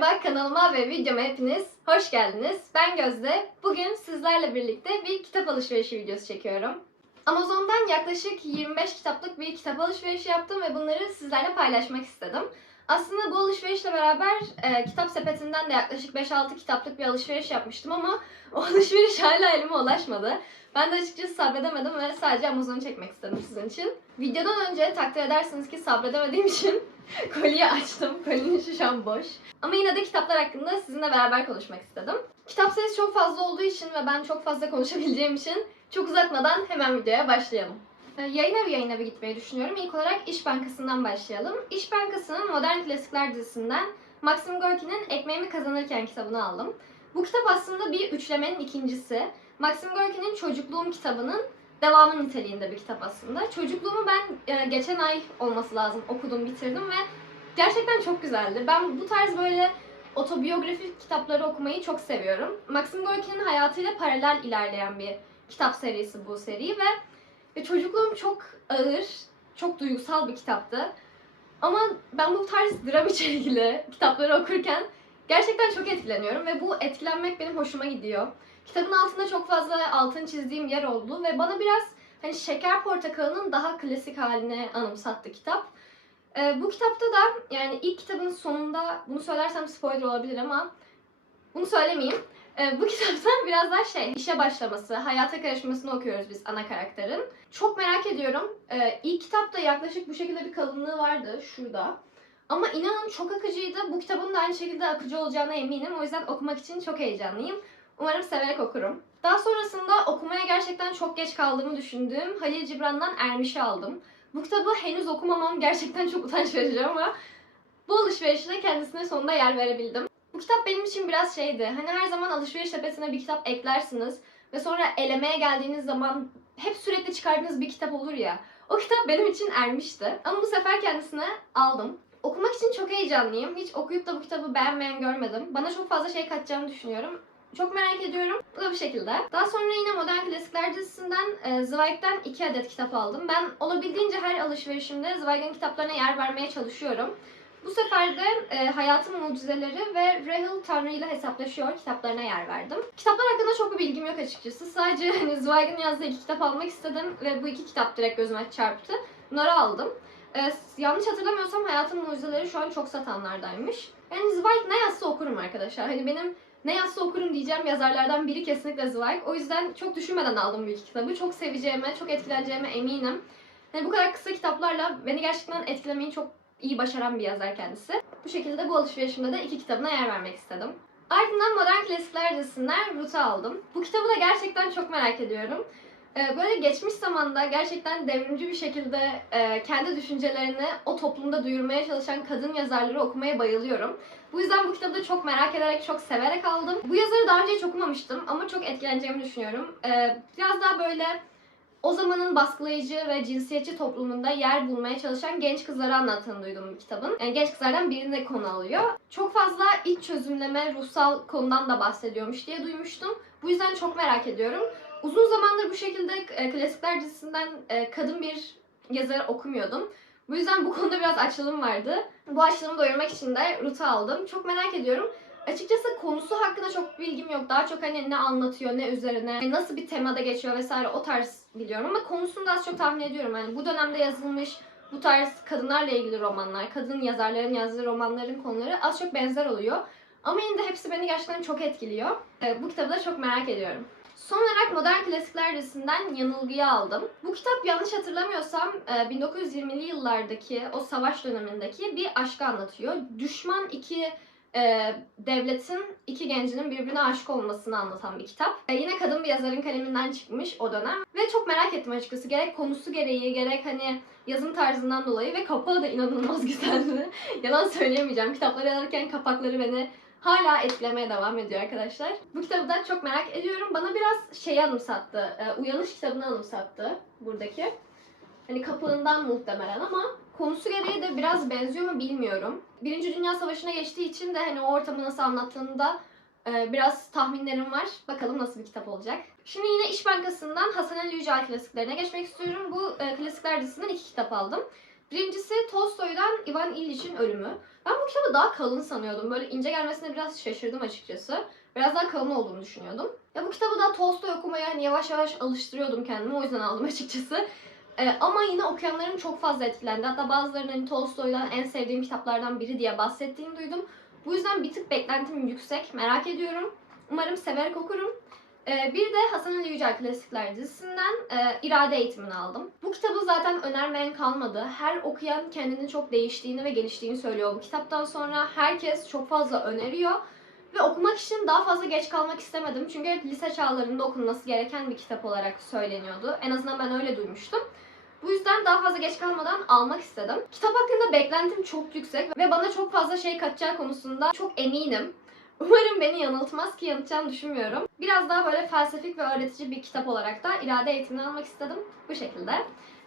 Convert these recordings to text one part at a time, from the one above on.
Merhaba kanalıma ve videoma hepiniz hoş geldiniz. Ben Gözde. Bugün sizlerle birlikte bir kitap alışverişi videosu çekiyorum. Amazon'dan yaklaşık 25 kitaplık bir kitap alışverişi yaptım ve bunları sizlerle paylaşmak istedim. Aslında bu alışverişle beraber e, kitap sepetinden de yaklaşık 5-6 kitaplık bir alışveriş yapmıştım ama o alışveriş hala elime ulaşmadı. Ben de açıkçası sabredemedim ve sadece Amazon'u çekmek istedim sizin için. Videodan önce takdir edersiniz ki sabredemediğim için kolyeyi açtım. Kolyenin an boş. Ama yine de kitaplar hakkında sizinle beraber konuşmak istedim. Kitap sayısı çok fazla olduğu için ve ben çok fazla konuşabileceğim için çok uzatmadan hemen videoya başlayalım. Yayın evi yayın evi gitmeyi düşünüyorum. İlk olarak İş Bankası'ndan başlayalım. İş Bankası'nın Modern Klasikler dizisinden Maxim Gorki'nin Ekmeğimi Kazanırken kitabını aldım. Bu kitap aslında bir üçlemenin ikincisi. Maxim Gorki'nin Çocukluğum kitabının devamı niteliğinde bir kitap aslında. Çocukluğumu ben e, geçen ay olması lazım okudum, bitirdim ve gerçekten çok güzeldi. Ben bu tarz böyle otobiyografik kitapları okumayı çok seviyorum. Maxim Gorki'nin hayatıyla paralel ilerleyen bir kitap serisi bu seri ve, ve çocukluğum çok ağır, çok duygusal bir kitaptı. Ama ben bu tarz dram içerikli kitapları okurken gerçekten çok etkileniyorum ve bu etkilenmek benim hoşuma gidiyor. Kitabın altında çok fazla altın çizdiğim yer oldu ve bana biraz hani şeker portakalının daha klasik haline anımsattı kitap. Ee, bu kitapta da yani ilk kitabın sonunda bunu söylersem spoiler olabilir ama bunu söylemeyeyim. Ee, bu kitapta biraz daha şey işe başlaması, hayata karışmasını okuyoruz biz ana karakterin. Çok merak ediyorum. Ee, ilk kitapta yaklaşık bu şekilde bir kalınlığı vardı şurada. Ama inanın çok akıcıydı. Bu kitabın da aynı şekilde akıcı olacağına eminim. O yüzden okumak için çok heyecanlıyım. Umarım severek okurum. Daha sonrasında okumaya gerçekten çok geç kaldığımı düşündüğüm Halil Cibran'dan Ermiş'i aldım. Bu kitabı henüz okumamam gerçekten çok utanç verici ama bu alışverişte kendisine sonunda yer verebildim. Bu kitap benim için biraz şeydi. Hani her zaman alışveriş sepetine bir kitap eklersiniz ve sonra elemeye geldiğiniz zaman hep sürekli çıkardığınız bir kitap olur ya. O kitap benim için ermişti. Ama bu sefer kendisine aldım. Okumak için çok heyecanlıyım. Hiç okuyup da bu kitabı beğenmeyen görmedim. Bana çok fazla şey katacağını düşünüyorum. Çok merak ediyorum. Bu da bu şekilde. Daha sonra yine Modern Klasikler dizisinden e, Zweig'den iki adet kitap aldım. Ben olabildiğince her alışverişimde Zweig'in kitaplarına yer vermeye çalışıyorum. Bu sefer de e, Hayatın Mucizeleri ve Rahel Tanrı ile Hesaplaşıyor kitaplarına yer verdim. Kitaplar hakkında çok bir bilgim yok açıkçası. Sadece hani Zweig'in yazdığı iki kitap almak istedim ve bu iki kitap direkt gözüme çarptı. Bunları aldım. E, yanlış hatırlamıyorsam Hayatın Mucizeleri şu an çok satanlardaymış. Yani Zweig ne yazsa okurum arkadaşlar. Hani benim ne yazsa okurum diyeceğim yazarlardan biri kesinlikle Zweig. O yüzden çok düşünmeden aldım bu iki kitabı. Çok seveceğime, çok etkileneceğime eminim. Hani bu kadar kısa kitaplarla beni gerçekten etkilemeyi çok iyi başaran bir yazar kendisi. Bu şekilde bu alışverişimde de iki kitabına yer vermek istedim. Ardından Modern Klasikler dizisinden Root'u aldım. Bu kitabı da gerçekten çok merak ediyorum. Ee, Böyle geçmiş zamanda gerçekten devrimci bir şekilde e, kendi düşüncelerini o toplumda duyurmaya çalışan kadın yazarları okumaya bayılıyorum. Bu yüzden bu kitabı da çok merak ederek, çok severek aldım. Bu yazarı daha önce hiç okumamıştım ama çok etkileneceğimi düşünüyorum. Ee, Biraz daha böyle o zamanın baskılayıcı ve cinsiyetçi toplumunda yer bulmaya çalışan genç kızları anlattığını duydum kitabın. Yani genç kızlardan birini de konu alıyor. Çok fazla iç çözümleme, ruhsal konudan da bahsediyormuş diye duymuştum. Bu yüzden çok merak ediyorum. Uzun zamandır bu şekilde e, klasikler dizisinden e, kadın bir yazarı okumuyordum. Bu yüzden bu konuda biraz açlığım vardı. Bu açlığımı doyurmak için de Ruth'u aldım. Çok merak ediyorum. Açıkçası konusu hakkında çok bilgim yok. Daha çok hani ne anlatıyor, ne üzerine, nasıl bir temada geçiyor vesaire o tarz biliyorum ama konusunu da az çok tahmin ediyorum. Yani bu dönemde yazılmış bu tarz kadınlarla ilgili romanlar, kadın yazarların yazdığı romanların konuları az çok benzer oluyor. Ama yine de hepsi beni gerçekten çok etkiliyor. Ee, bu kitabı da çok merak ediyorum. Son olarak Modern Klasikler dizisinden Yanılgı'yı aldım. Bu kitap yanlış hatırlamıyorsam e, 1920'li yıllardaki o savaş dönemindeki bir aşkı anlatıyor. Düşman iki e, devletin iki gencinin birbirine aşık olmasını anlatan bir kitap. E, yine kadın bir yazarın kaleminden çıkmış o dönem. Ve çok merak ettim açıkçası. Gerek konusu gereği, gerek hani yazım tarzından dolayı ve kapağı da inanılmaz güzeldi. Yalan söyleyemeyeceğim. Kitapları alırken kapakları beni hala etkilemeye devam ediyor arkadaşlar. Bu kitabı da çok merak ediyorum. Bana biraz şey anımsattı. e, Uyanış kitabını anımsattı buradaki. Hani kapağından muhtemelen ama konusu gereği de biraz benziyor mu bilmiyorum. Birinci Dünya Savaşı'na geçtiği için de hani o ortamı nasıl anlattığında e, biraz tahminlerim var. Bakalım nasıl bir kitap olacak. Şimdi yine İş Bankası'ndan Hasan Ali Yücel klasiklerine geçmek istiyorum. Bu e, klasikler dizisinden iki kitap aldım. Birincisi Tolstoy'dan Ivan İlyiç'in Ölümü. Ben bu kitabı daha kalın sanıyordum. Böyle ince gelmesine biraz şaşırdım açıkçası. Biraz daha kalın olduğunu düşünüyordum. Ya bu kitabı da Tolstoy okumaya hani yavaş yavaş alıştırıyordum kendimi. O yüzden aldım açıkçası. Ee, ama yine okuyanların çok fazla etkilendi. Hatta bazılarının hani Tolstoy'dan en sevdiğim kitaplardan biri diye bahsettiğini duydum. Bu yüzden bir tık beklentim yüksek. Merak ediyorum. Umarım severek okurum. Ee, bir de Hasan Ali Yücel Klasikler dizisinden e, irade eğitimini aldım. Bu kitabı zaten önermeyen kalmadı. Her okuyan kendini çok değiştiğini ve geliştiğini söylüyor bu kitaptan sonra. Herkes çok fazla öneriyor. Ve okumak için daha fazla geç kalmak istemedim. Çünkü hep lise çağlarında okunması gereken bir kitap olarak söyleniyordu. En azından ben öyle duymuştum. Bu yüzden daha fazla geç kalmadan almak istedim. Kitap hakkında beklentim çok yüksek ve bana çok fazla şey katacağı konusunda çok eminim. Umarım beni yanıltmaz ki yanıltacağını düşünmüyorum. Biraz daha böyle felsefik ve öğretici bir kitap olarak da irade eğitimini almak istedim. Bu şekilde.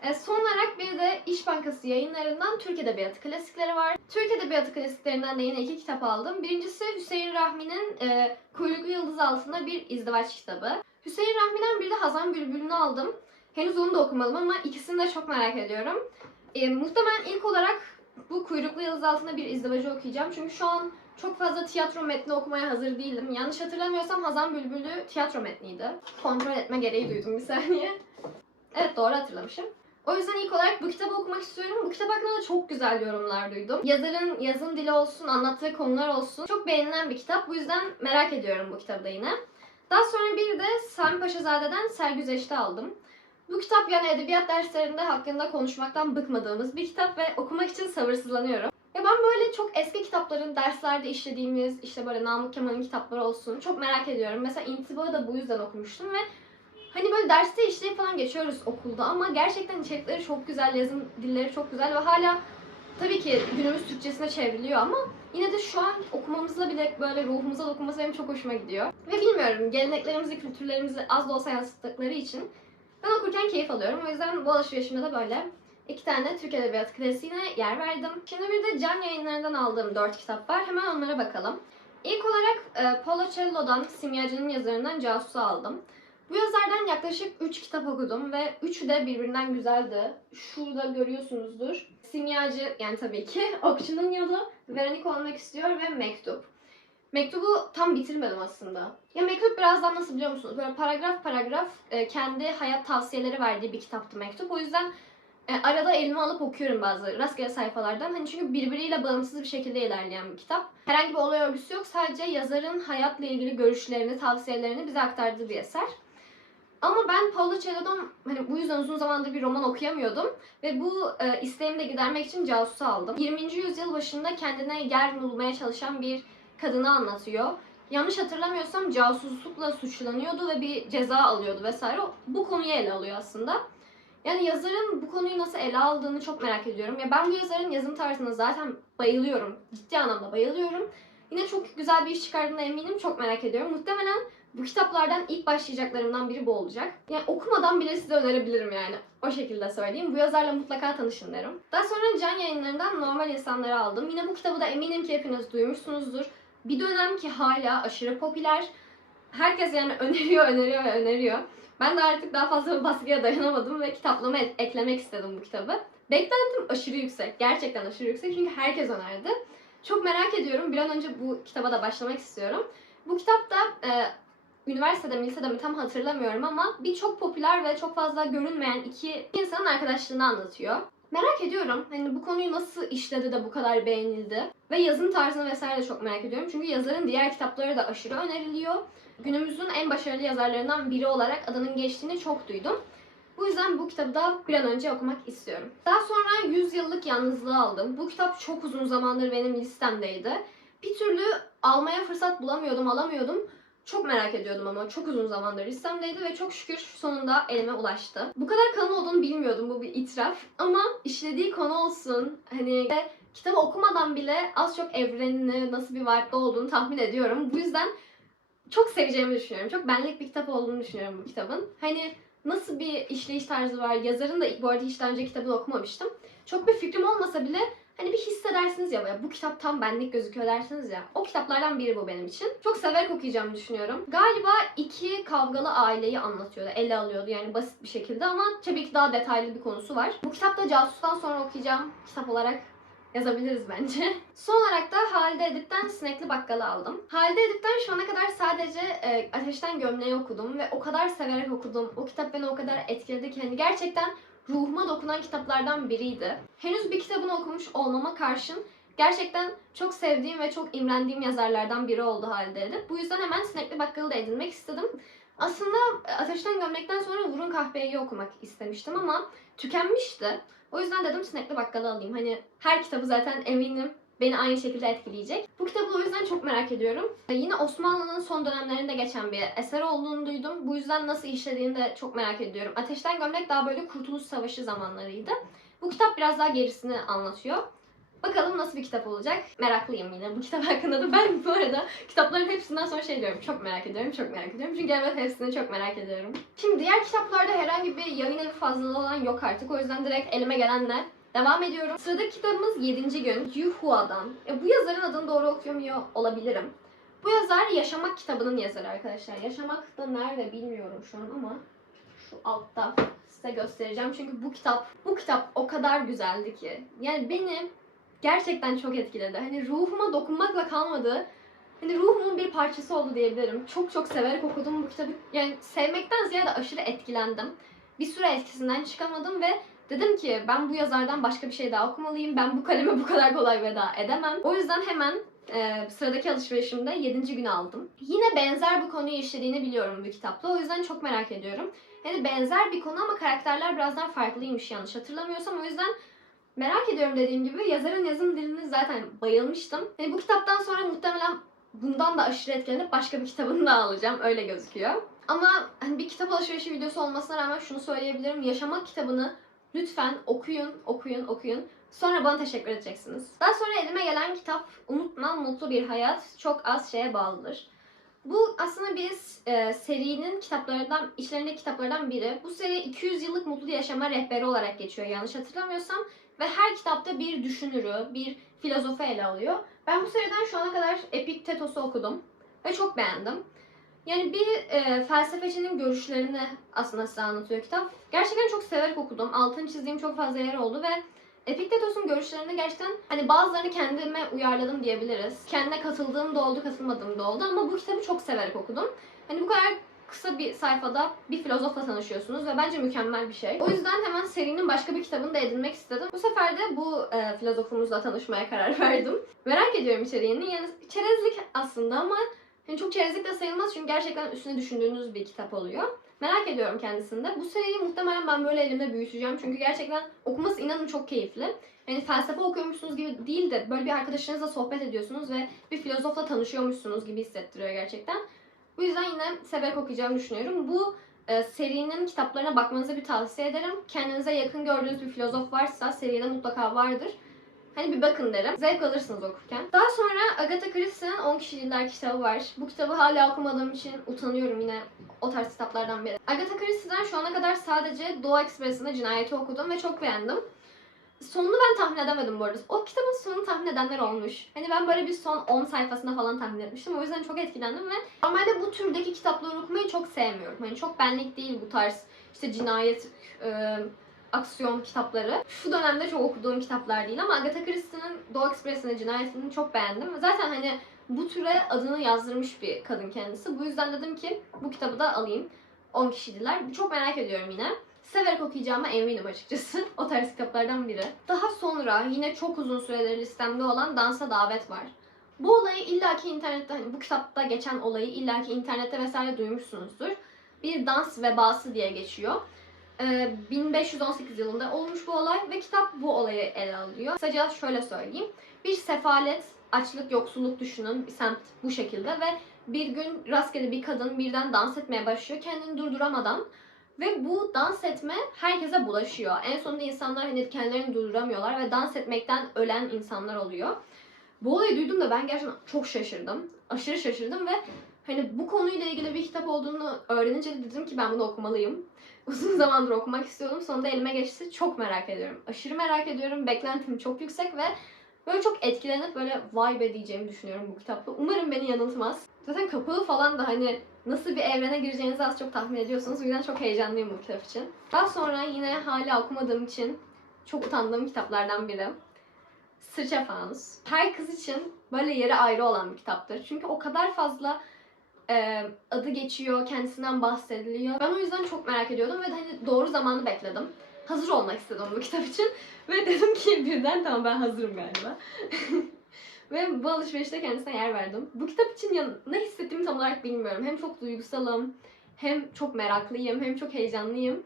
E, son olarak bir de İş Bankası yayınlarından Türk Edebiyatı klasikleri var. Türk Edebiyatı klasiklerinden de yine iki kitap aldım. Birincisi Hüseyin Rahmi'nin e, Kuyruklu Yıldız Altında bir izdivaç kitabı. Hüseyin Rahmi'den bir de Hazan Bülbül'ünü aldım. Henüz onu da okumadım ama ikisini de çok merak ediyorum. E, muhtemelen ilk olarak bu Kuyruklu Yıldız Altında bir izdivacı okuyacağım. Çünkü şu an çok fazla tiyatro metni okumaya hazır değilim. Yanlış hatırlamıyorsam Hazan Bülbül'ü tiyatro metniydi. Kontrol etme gereği duydum bir saniye. Evet doğru hatırlamışım. O yüzden ilk olarak bu kitabı okumak istiyorum. Bu kitap hakkında da çok güzel yorumlar duydum. Yazarın yazım dili olsun, anlattığı konular olsun. Çok beğenilen bir kitap. Bu yüzden merak ediyorum bu kitabı da yine. Daha sonra bir de Sami Paşazade'den Sergüzeş'te aldım. Bu kitap yani edebiyat derslerinde hakkında konuşmaktan bıkmadığımız bir kitap ve okumak için sabırsızlanıyorum. Ya ben böyle çok eski kitapların derslerde işlediğimiz işte böyle Namık Kemal'in kitapları olsun çok merak ediyorum. Mesela İntibah'ı da bu yüzden okumuştum ve hani böyle derste işleyip falan geçiyoruz okulda ama gerçekten içerikleri çok güzel, yazım dilleri çok güzel ve hala tabii ki günümüz Türkçesine çevriliyor ama yine de şu an okumamızla bile böyle ruhumuza dokunması benim çok hoşuma gidiyor. Ve bilmiyorum geleneklerimizi, kültürlerimizi az da olsa yansıttıkları için ben okurken keyif alıyorum. O yüzden bu alışverişimde de böyle iki tane Türk Edebiyatı klasiğine yer verdim. Şimdi bir de Can yayınlarından aldığım dört kitap var. Hemen onlara bakalım. İlk olarak e, Paolo Cello'dan, Simyacı'nın yazarından Casus'u aldım. Bu yazardan yaklaşık 3 kitap okudum ve üçü de birbirinden güzeldi. Şurada görüyorsunuzdur. Simyacı yani tabii ki Okçunun Yolu, Veronik olmak istiyor ve Mektup. Mektubu tam bitirmedim aslında. Ya mektup birazdan nasıl biliyor musunuz? Böyle paragraf paragraf e, kendi hayat tavsiyeleri verdiği bir kitaptı mektup. O yüzden e, arada elime alıp okuyorum bazı rastgele sayfalardan. Hani çünkü birbiriyle bağımsız bir şekilde ilerleyen bir kitap. Herhangi bir olay örgüsü yok. Sadece yazarın hayatla ilgili görüşlerini, tavsiyelerini bize aktardığı bir eser. Ama ben Paolo Coelho'dan hani bu yüzden uzun zamandır bir roman okuyamıyordum ve bu e, isteğimi de gidermek için Casus'u aldım. 20. yüzyıl başında kendine yer bulmaya çalışan bir kadını anlatıyor. Yanlış hatırlamıyorsam casuslukla suçlanıyordu ve bir ceza alıyordu vesaire. Bu konuyu ele alıyor aslında. Yani yazarın bu konuyu nasıl ele aldığını çok merak ediyorum. Ya ben bu yazarın yazım tarzına zaten bayılıyorum. Ciddi anlamda bayılıyorum. Yine çok güzel bir iş çıkardığına eminim. Çok merak ediyorum. Muhtemelen bu kitaplardan ilk başlayacaklarımdan biri bu olacak. Yani okumadan bile size önerebilirim yani. O şekilde söyleyeyim. Bu yazarla mutlaka tanışın derim. Daha sonra Can yayınlarından Normal İnsanları aldım. Yine bu kitabı da eminim ki hepiniz duymuşsunuzdur. Bir dönem ki hala aşırı popüler. Herkes yani öneriyor, öneriyor ve öneriyor. Ben de artık daha fazla baskıya dayanamadım ve kitaplama et- eklemek istedim bu kitabı. Beklentim aşırı yüksek. Gerçekten aşırı yüksek çünkü herkes önerdi. Çok merak ediyorum. Bir an önce bu kitaba da başlamak istiyorum. Bu kitapta e, üniversitede mi lisede mi tam hatırlamıyorum ama bir çok popüler ve çok fazla görünmeyen iki insanın arkadaşlığını anlatıyor. Merak ediyorum hani bu konuyu nasıl işledi de bu kadar beğenildi. Ve yazım tarzını vesaire de çok merak ediyorum. Çünkü yazarın diğer kitapları da aşırı öneriliyor. Günümüzün en başarılı yazarlarından biri olarak adının geçtiğini çok duydum. Bu yüzden bu kitabı da bir an önce okumak istiyorum. Daha sonra 100 Yıllık Yalnızlığı aldım. Bu kitap çok uzun zamandır benim listemdeydi. Bir türlü almaya fırsat bulamıyordum, alamıyordum. Çok merak ediyordum ama çok uzun zamandır listemdeydi ve çok şükür sonunda elime ulaştı. Bu kadar kalın olduğunu bilmiyordum bu bir itiraf ama işlediği konu olsun hani kitabı okumadan bile az çok evrenini nasıl bir vibe'da olduğunu tahmin ediyorum. Bu yüzden çok seveceğimi düşünüyorum. Çok benlik bir kitap olduğunu düşünüyorum bu kitabın. Hani nasıl bir işleyiş tarzı var. Yazarın da bu arada hiç daha önce kitabını okumamıştım. Çok bir fikrim olmasa bile Hani bir hissedersiniz ya "Ya bu kitap tam benlik gözüküyor dersiniz ya. O kitaplardan biri bu benim için. Çok severek okuyacağımı düşünüyorum. Galiba iki kavgalı aileyi anlatıyordu, ele alıyordu yani basit bir şekilde ama tabii ki daha detaylı bir konusu var. Bu kitap da Casus'tan sonra okuyacağım kitap olarak yazabiliriz bence. Son olarak da Halide Edip'ten Sinekli Bakkal'ı aldım. Halide Edip'ten şu ana kadar sadece e, Ateşten Gömleği okudum ve o kadar severek okudum. O kitap beni o kadar etkiledi ki hani gerçekten ruhuma dokunan kitaplardan biriydi. Henüz bir kitabını okumuş olmama karşın gerçekten çok sevdiğim ve çok imrendiğim yazarlardan biri oldu Halide Edip. Bu yüzden hemen Sinekli Bakkal'ı da edinmek istedim. Aslında e, Ateşten Gömlek'ten sonra Vurun Kahveyi okumak istemiştim ama tükenmişti. O yüzden dedim Sinekli Bakkal'ı alayım. Hani her kitabı zaten eminim beni aynı şekilde etkileyecek. Bu kitabı o yüzden çok merak ediyorum. Yine Osmanlı'nın son dönemlerinde geçen bir eser olduğunu duydum. Bu yüzden nasıl işlediğini de çok merak ediyorum. Ateşten Gömlek daha böyle Kurtuluş Savaşı zamanlarıydı. Bu kitap biraz daha gerisini anlatıyor. Bakalım nasıl bir kitap olacak. Meraklıyım yine bu kitap hakkında da. Ben bu arada kitapların hepsinden sonra şey diyorum. Çok merak ediyorum, çok merak ediyorum. Çünkü evet hepsini çok merak ediyorum. Şimdi diğer kitaplarda herhangi bir yayın evi fazlalığı olan yok artık. O yüzden direkt elime gelenle devam ediyorum. Sıradaki kitabımız 7. gün. Yuhua'dan. E, bu yazarın adını doğru okuyamıyor olabilirim. Bu yazar Yaşamak kitabının yazarı arkadaşlar. Yaşamak da nerede bilmiyorum şu an ama şu altta size göstereceğim. Çünkü bu kitap, bu kitap o kadar güzeldi ki. Yani beni gerçekten çok etkiledi. Hani ruhuma dokunmakla kalmadı. Hani ruhumun bir parçası oldu diyebilirim. Çok çok severek okudum bu kitabı. Yani sevmekten ziyade aşırı etkilendim. Bir süre etkisinden çıkamadım ve dedim ki ben bu yazardan başka bir şey daha okumalıyım. Ben bu kaleme bu kadar kolay veda edemem. O yüzden hemen e, sıradaki alışverişimde 7. gün aldım. Yine benzer bir konuyu işlediğini biliyorum bu kitapta. O yüzden çok merak ediyorum. Yani benzer bir konu ama karakterler birazdan farklıymış yanlış hatırlamıyorsam. O yüzden Merak ediyorum dediğim gibi yazarın yazım diline zaten bayılmıştım. Yani bu kitaptan sonra muhtemelen bundan da aşırı etkilenip başka bir kitabını da alacağım. Öyle gözüküyor. Ama hani bir kitap alışverişi videosu olmasına rağmen şunu söyleyebilirim. Yaşamak kitabını lütfen okuyun, okuyun, okuyun. Sonra bana teşekkür edeceksiniz. Daha sonra elime gelen kitap Unutma Mutlu Bir Hayat çok az şeye bağlıdır. Bu aslında bir e, serinin kitaplarından, içlerindeki kitaplardan biri. Bu seri 200 yıllık mutlu yaşama rehberi olarak geçiyor yanlış hatırlamıyorsam. Ve her kitapta bir düşünürü, bir filozofu ele alıyor. Ben bu seriden şu ana kadar Epiktetos'u okudum ve çok beğendim. Yani bir e, felsefecinin görüşlerini aslında size anlatıyor kitap. Gerçekten çok severek okudum. Altını çizdiğim çok fazla yer oldu ve Epiktetos'un görüşlerini gerçekten hani bazılarını kendime uyarladım diyebiliriz. Kendine katıldığım da oldu, katılmadığım da oldu ama bu kitabı çok severek okudum. Hani bu kadar kısa bir sayfada bir filozofla tanışıyorsunuz ve bence mükemmel bir şey. O yüzden hemen serinin başka bir kitabını da edinmek istedim. Bu sefer de bu e, filozofumuzla tanışmaya karar verdim. Merak ediyorum içeriğini. Yani çerezlik aslında ama yani çok çerezlik de sayılmaz çünkü gerçekten üstüne düşündüğünüz bir kitap oluyor. Merak ediyorum kendisinde. Bu seriyi muhtemelen ben böyle elimde büyüteceğim. Çünkü gerçekten okuması inanın çok keyifli. Yani felsefe okuyormuşsunuz gibi değil de böyle bir arkadaşınızla sohbet ediyorsunuz ve bir filozofla tanışıyormuşsunuz gibi hissettiriyor gerçekten. Bu yüzden yine severek okuyacağımı düşünüyorum. Bu e, serinin kitaplarına bakmanızı bir tavsiye ederim. Kendinize yakın gördüğünüz bir filozof varsa seride mutlaka vardır. Hani bir bakın derim. Zevk alırsınız okurken. Daha sonra Agatha Christie'nin 10 Kişilikler kitabı var. Bu kitabı hala okumadığım için utanıyorum yine o tarz kitaplardan biri. Agatha Christie'den şu ana kadar sadece Doğu Ekspresi'nde cinayeti okudum ve çok beğendim. Sonunu ben tahmin edemedim bu arada. O kitabın sonunu tahmin edenler olmuş. Hani ben böyle bir son 10 sayfasında falan tahmin etmiştim. O yüzden çok etkilendim ve normalde bu türdeki kitapları okumayı çok sevmiyorum. Hani çok benlik değil bu tarz işte cinayet, aksiyon kitapları. Şu dönemde çok okuduğum kitaplar değil ama Agatha Christie'nin Doğu Ekspresi'nin cinayetini çok beğendim. Zaten hani bu türe adını yazdırmış bir kadın kendisi. Bu yüzden dedim ki bu kitabı da alayım. 10 kişiydiler. Çok merak ediyorum yine. Severek okuyacağıma eminim açıkçası. o tarz kitaplardan biri. Daha sonra yine çok uzun süredir listemde olan Dansa Davet var. Bu olayı illaki internette, hani bu kitapta geçen olayı illaki internette vesaire duymuşsunuzdur. Bir dans vebası diye geçiyor. Ee, 1518 yılında olmuş bu olay ve kitap bu olayı ele alıyor. Kısaca şöyle söyleyeyim. Bir sefalet, açlık, yoksulluk düşünün. Bir semt bu şekilde ve bir gün rastgele bir kadın birden dans etmeye başlıyor kendini durduramadan. Ve bu dans etme herkese bulaşıyor. En sonunda insanlar hani kendilerini durduramıyorlar ve dans etmekten ölen insanlar oluyor. Bu olayı duydum da ben gerçekten çok şaşırdım. Aşırı şaşırdım ve hani bu konuyla ilgili bir kitap olduğunu öğrenince de dedim ki ben bunu okumalıyım. Uzun zamandır okumak istiyordum. Sonunda elime geçti. Çok merak ediyorum. Aşırı merak ediyorum. Beklentim çok yüksek ve böyle çok etkilenip böyle vay be diyeceğimi düşünüyorum bu kitapta. Umarım beni yanıltmaz. Zaten kapağı falan da hani nasıl bir evrene gireceğinizi az çok tahmin ediyorsunuz. O yüzden çok heyecanlıyım bu kitap için. Daha sonra yine hala okumadığım için çok utandığım kitaplardan biri. Sırça Fanus. Her kız için böyle yeri ayrı olan bir kitaptır. Çünkü o kadar fazla adı geçiyor, kendisinden bahsediliyor. Ben o yüzden çok merak ediyordum ve hani doğru zamanı bekledim. Hazır olmak istedim bu kitap için. Ve dedim ki birden tamam ben hazırım galiba. ve bu alışverişte kendisine yer verdim. Bu kitap için ne hissettiğimi tam olarak bilmiyorum. Hem çok duygusalım, hem çok meraklıyım, hem çok heyecanlıyım.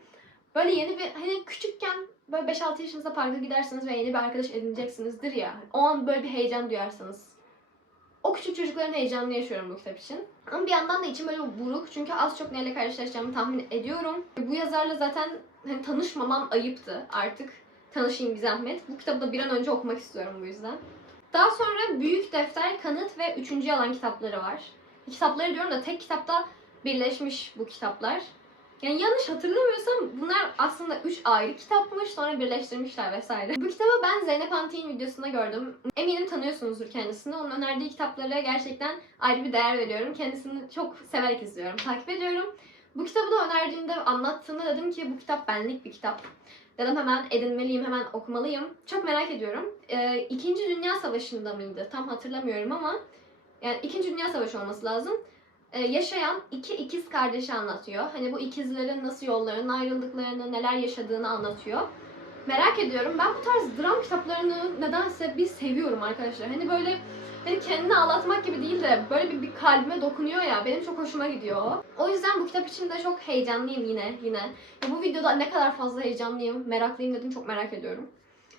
Böyle yeni bir, hani küçükken böyle 5-6 yaşınızda parka gidersiniz ve yeni bir arkadaş edineceksinizdir ya. O an böyle bir heyecan duyarsınız. O küçük çocukların heyecanını yaşıyorum bu kitap için. Ama bir yandan da içim böyle buruk çünkü az çok neyle karşılaşacağımı tahmin ediyorum. Bu yazarla zaten hani tanışmamam ayıptı artık. Tanışayım bir zahmet. Bu kitabı da bir an önce okumak istiyorum bu yüzden. Daha sonra Büyük Defter, Kanıt ve Üçüncü Yalan kitapları var. Kitapları diyorum da tek kitapta birleşmiş bu kitaplar. Yani yanlış hatırlamıyorsam bunlar aslında üç ayrı kitapmış sonra birleştirmişler vesaire. Bu kitabı ben Zeynep Antik'in videosunda gördüm. Eminim tanıyorsunuzdur kendisini. Onun önerdiği kitaplara gerçekten ayrı bir değer veriyorum. Kendisini çok severek izliyorum, takip ediyorum. Bu kitabı da önerdiğinde, anlattığında dedim ki bu kitap benlik bir kitap. Dedim hemen edinmeliyim, hemen okumalıyım. Çok merak ediyorum. Ee, İkinci Dünya Savaşı'nda mıydı? Tam hatırlamıyorum ama yani İkinci Dünya Savaşı olması lazım yaşayan iki ikiz kardeşi anlatıyor. Hani bu ikizlerin nasıl yollarının ayrıldıklarını, neler yaşadığını anlatıyor. Merak ediyorum. Ben bu tarz dram kitaplarını nedense bir seviyorum arkadaşlar. Hani böyle hani kendini ağlatmak gibi değil de böyle bir, bir kalbime dokunuyor ya. Benim çok hoşuma gidiyor. O yüzden bu kitap için de çok heyecanlıyım yine yine. Ya bu videoda ne kadar fazla heyecanlıyım, meraklıyım dedim çok merak ediyorum.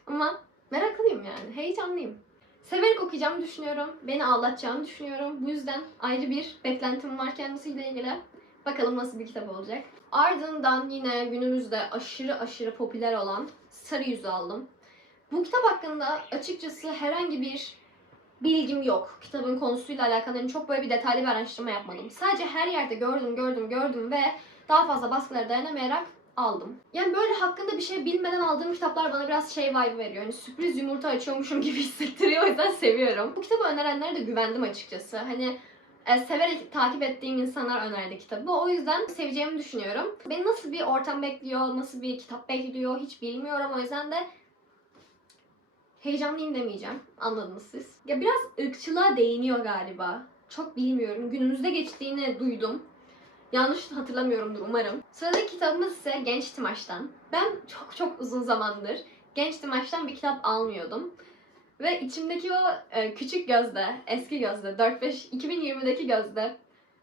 Ama meraklıyım yani, heyecanlıyım. Severek okuyacağımı düşünüyorum. Beni ağlatacağını düşünüyorum. Bu yüzden ayrı bir beklentim var kendisiyle ilgili. Bakalım nasıl bir kitap olacak. Ardından yine günümüzde aşırı aşırı popüler olan Sarı Yüzü aldım. Bu kitap hakkında açıkçası herhangi bir bilgim yok. Kitabın konusuyla alakalı yani çok böyle bir detaylı bir araştırma yapmadım. Sadece her yerde gördüm, gördüm, gördüm ve daha fazla baskılara dayanamayarak aldım. Yani böyle hakkında bir şey bilmeden aldığım kitaplar bana biraz şey vibe veriyor. Hani sürpriz yumurta açıyormuşum gibi hissettiriyor. O yüzden seviyorum. Bu kitabı önerenlere de güvendim açıkçası. Hani e, severek takip ettiğim insanlar önerdi kitabı. O yüzden seveceğimi düşünüyorum. Beni nasıl bir ortam bekliyor, nasıl bir kitap bekliyor hiç bilmiyorum. O yüzden de heyecanlıyım demeyeceğim. Anladınız siz. Ya biraz ırkçılığa değiniyor galiba. Çok bilmiyorum. Günümüzde geçtiğini duydum. Yanlış hatırlamıyorumdur umarım. Sıradaki kitabımız ise Genç Timaş'tan. Ben çok çok uzun zamandır Genç Timaş'tan bir kitap almıyordum. Ve içimdeki o e, küçük gözde, eski gözde, 4-5, 2020'deki gözde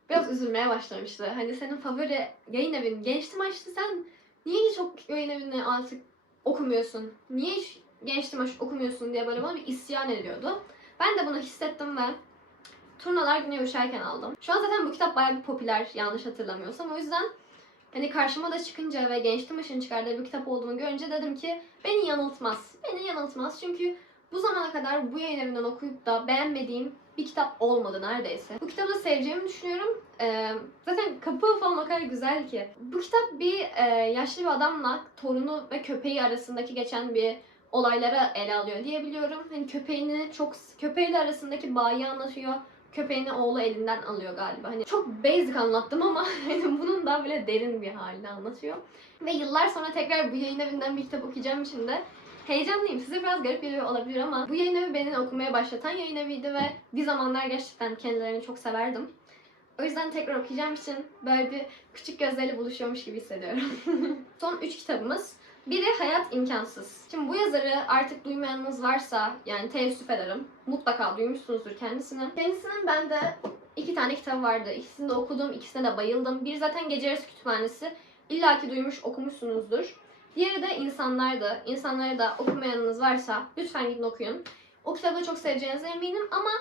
biraz üzülmeye başlamıştı. Hani senin favori yayın evin Genç Timaş'tı sen niye hiç o yayın evini artık okumuyorsun? Niye hiç Genç Timaş okumuyorsun diye böyle bana bir isyan ediyordu. Ben de bunu hissettim ve Turnalar Güney Uçarken aldım. Şu an zaten bu kitap bayağı bir popüler yanlış hatırlamıyorsam. O yüzden hani karşıma da çıkınca ve Genç Timaş'ın çıkardığı bir kitap olduğunu görünce dedim ki beni yanıltmaz. Beni yanıltmaz çünkü bu zamana kadar bu yayın evinden okuyup da beğenmediğim bir kitap olmadı neredeyse. Bu kitabı da seveceğimi düşünüyorum. Ee, zaten kapağı falan o kadar güzel ki. Bu kitap bir e, yaşlı bir adamla torunu ve köpeği arasındaki geçen bir olaylara ele alıyor diyebiliyorum. Hani köpeğini çok köpeğiyle arasındaki bağı anlatıyor köpeğini oğlu elinden alıyor galiba. Hani çok basic anlattım ama hani bunun da böyle derin bir halini anlatıyor. Ve yıllar sonra tekrar bu yayın evinden bir kitap okuyacağım de heyecanlıyım. Size biraz garip geliyor olabilir ama bu yayın evi beni okumaya başlatan yayın eviydi ve bir zamanlar gerçekten kendilerini çok severdim. O yüzden tekrar okuyacağım için böyle bir küçük gözlerle buluşuyormuş gibi hissediyorum. Son üç kitabımız. Biri Hayat İmkansız. Şimdi bu yazarı artık duymayanınız varsa yani teessüf ederim. Mutlaka duymuşsunuzdur kendisini. Kendisinin bende iki tane kitabı vardı. İkisini de okudum, ikisine de bayıldım. Bir zaten Gece Yarısı Kütüphanesi. İlla ki duymuş, okumuşsunuzdur. Diğeri de İnsanlardı. İnsanları da okumayanınız varsa lütfen gidin okuyun. O kitabı çok seveceğinize eminim ama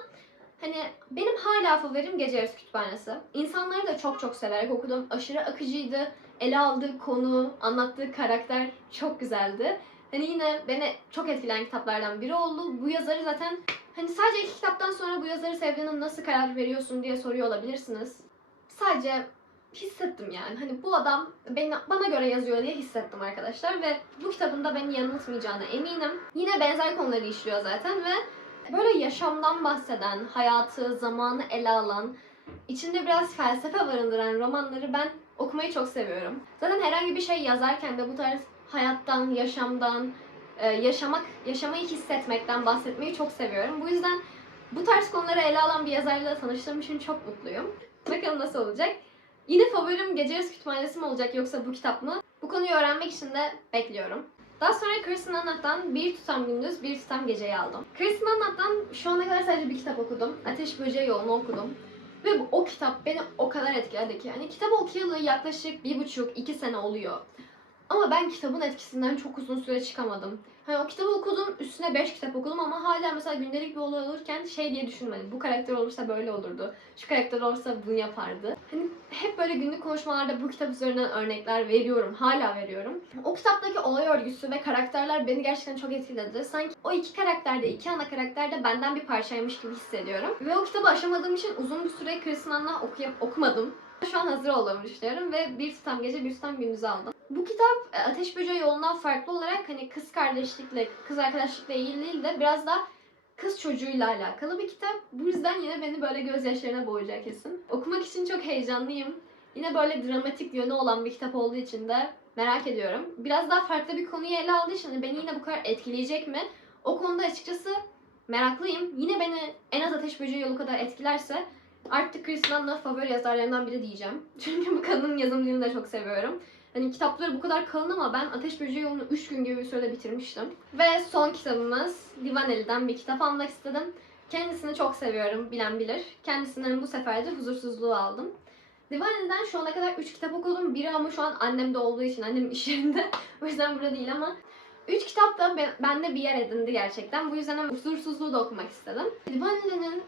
hani benim hala favorim Gece Yarısı Kütüphanesi. İnsanları da çok çok severek okudum. Aşırı akıcıydı ele aldığı konu, anlattığı karakter çok güzeldi. Hani yine beni çok etkileyen kitaplardan biri oldu. Bu yazarı zaten hani sadece iki kitaptan sonra bu yazarı sevdiğine nasıl karar veriyorsun diye soruyor olabilirsiniz. Sadece hissettim yani. Hani bu adam beni, bana göre yazıyor diye hissettim arkadaşlar ve bu kitabında beni yanıltmayacağına eminim. Yine benzer konuları işliyor zaten ve böyle yaşamdan bahseden, hayatı, zamanı ele alan, içinde biraz felsefe barındıran romanları ben okumayı çok seviyorum. Zaten herhangi bir şey yazarken de bu tarz hayattan, yaşamdan, e, yaşamak, yaşamayı hissetmekten bahsetmeyi çok seviyorum. Bu yüzden bu tarz konuları ele alan bir yazarla tanıştığım için çok mutluyum. Bakalım nasıl olacak. Yine favorim Gece Yarısı Kütüphanesi mi olacak yoksa bu kitap mı? Bu konuyu öğrenmek için de bekliyorum. Daha sonra Kirsten Anna'dan Bir Tutam Gündüz, Bir Tutam Gece'yi aldım. Kirsten Anna'dan şu ana kadar sadece bir kitap okudum. Ateş Böceği Yolunu okudum. Ve bu, o kitap beni o kadar etkiledi ki. Yani kitabı okuyalı yaklaşık bir buçuk, iki sene oluyor. Ama ben kitabın etkisinden çok uzun süre çıkamadım. Hani o kitabı okudum, üstüne 5 kitap okudum ama hala mesela gündelik bir olay olurken şey diye düşünmedim. Bu karakter olursa böyle olurdu. Şu karakter olursa bunu yapardı. Hani hep böyle günlük konuşmalarda bu kitap üzerinden örnekler veriyorum. Hala veriyorum. O kitaptaki olay örgüsü ve karakterler beni gerçekten çok etkiledi. Sanki o iki karakterde, iki ana karakterde benden bir parçaymış gibi hissediyorum. Ve o kitabı aşamadığım için uzun bir süre Kristen Anna okuyup okumadım. Şu an hazır olduğumu düşünüyorum ve bir tutam gece bir tutam gündüz aldım. Bu kitap e, Ateş Böceği yolundan farklı olarak hani kız kardeşlikle, kız arkadaşlıkla ilgili değil de biraz da kız çocuğuyla alakalı bir kitap. Bu yüzden yine beni böyle gözyaşlarına boğacak kesin. Okumak için çok heyecanlıyım. Yine böyle dramatik yönü olan bir kitap olduğu için de merak ediyorum. Biraz daha farklı bir konuyu ele aldığı için hani beni yine bu kadar etkileyecek mi? O konuda açıkçası meraklıyım. Yine beni en az Ateş Böceği yolu kadar etkilerse artık Kristen Anna favori yazarlarından biri diyeceğim. Çünkü bu kadının yazım dilini de çok seviyorum. Hani kitapları bu kadar kalın ama ben Ateş Böceği yolunu 3 gün gibi bir sürede bitirmiştim. Ve son kitabımız Livaneli'den bir kitap almak istedim. Kendisini çok seviyorum, bilen bilir. Kendisinden bu sefer de huzursuzluğu aldım. Livaneli'den şu ana kadar 3 kitap okudum. Biri ama şu an annemde olduğu için, annem iş yerinde. o yüzden burada değil ama 3 kitap da ben- bende bir yer edindi gerçekten. Bu yüzden huzursuzluğu da okumak istedim. Livaneli'nin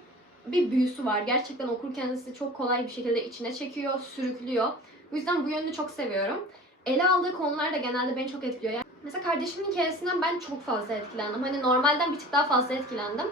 bir büyüsü var. Gerçekten okurken sizi çok kolay bir şekilde içine çekiyor, sürüklüyor. Bu yüzden bu yönünü çok seviyorum. Ele aldığı konular da genelde beni çok etkiliyor. Yani mesela kardeşimin hikayesinden ben çok fazla etkilendim. Hani normalden bir tık daha fazla etkilendim.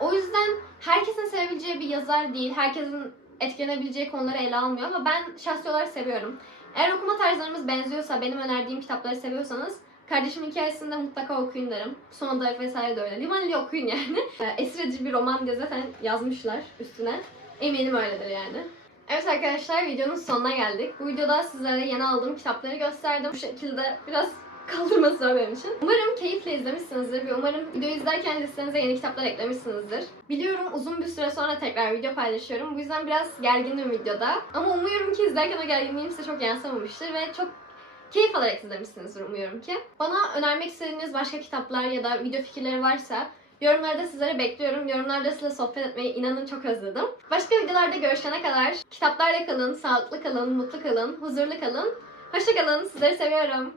O yüzden herkesin sevebileceği bir yazar değil. Herkesin etkilenebileceği konuları ele almıyor ama ben şahsi olarak seviyorum. Eğer okuma tarzlarımız benziyorsa, benim önerdiğim kitapları seviyorsanız Kardeşimin hikayesini de mutlaka okuyun derim. Son Darf vesaire de öyle. Livaneli okuyun yani. Ee, Esir edici bir roman diye zaten yazmışlar üstüne. Eminim öyledir yani. Evet arkadaşlar videonun sonuna geldik. Bu videoda sizlere yeni aldığım kitapları gösterdim. Bu şekilde biraz kaldırması zor benim için. Umarım keyifle izlemişsinizdir ve umarım videoyu izlerken listenize yeni kitaplar eklemişsinizdir. Biliyorum uzun bir süre sonra tekrar video paylaşıyorum. Bu yüzden biraz gergindim videoda. Ama umuyorum ki izlerken o gerginliğim size çok yansımamıştır ve çok keyif alarak izlemişsinizdir umuyorum ki. Bana önermek istediğiniz başka kitaplar ya da video fikirleri varsa yorumlarda sizlere bekliyorum. Yorumlarda sizinle sohbet etmeyi inanın çok özledim. Başka videolarda görüşene kadar kitaplarla kalın, sağlıklı kalın, mutlu kalın, huzurlu kalın. Hoşça kalın. Sizleri seviyorum.